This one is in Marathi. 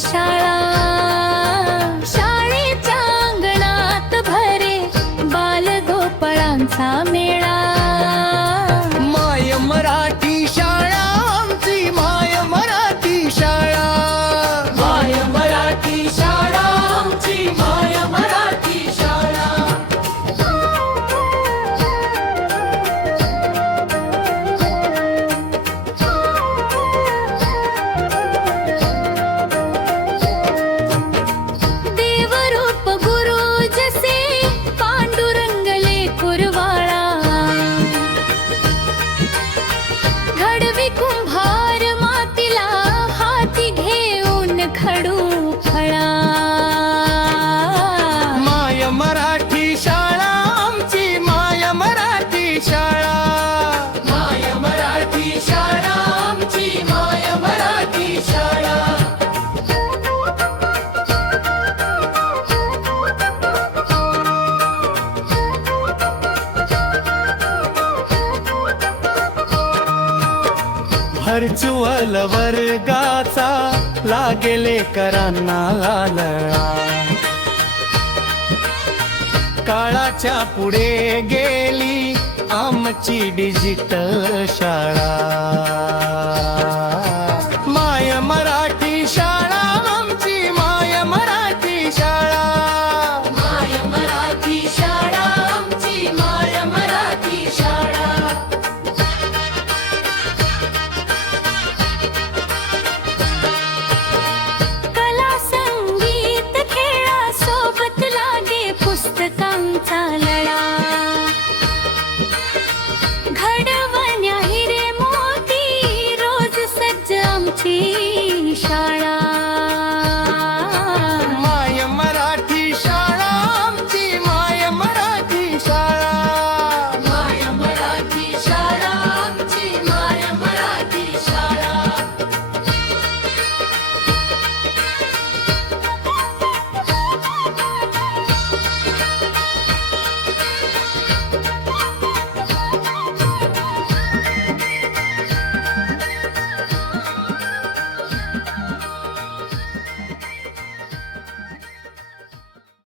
शाळा, शाळेच्या अंगणात भरे बालगोपाळांचा मेळा. माय मराठी शाळा आमची, माय मराठी शाळा. माय मराठी शाळा आमची, माय मराठी शाळा. देवरूप गुरु जसे पांडुरंगले कुरवाळा, घडवी कुंभार मातीला हाती घेऊन खडू फळा. माय मराठी शाळा आमची, माय मराठी शाळा. माय मराठी शाळा आमची, माय मराठी शाळा. व्हर्च्युअल वर्गाचा लागेले करांना लालळा. काळाच्या पुढे गेली आमची डिजिटल शाळा.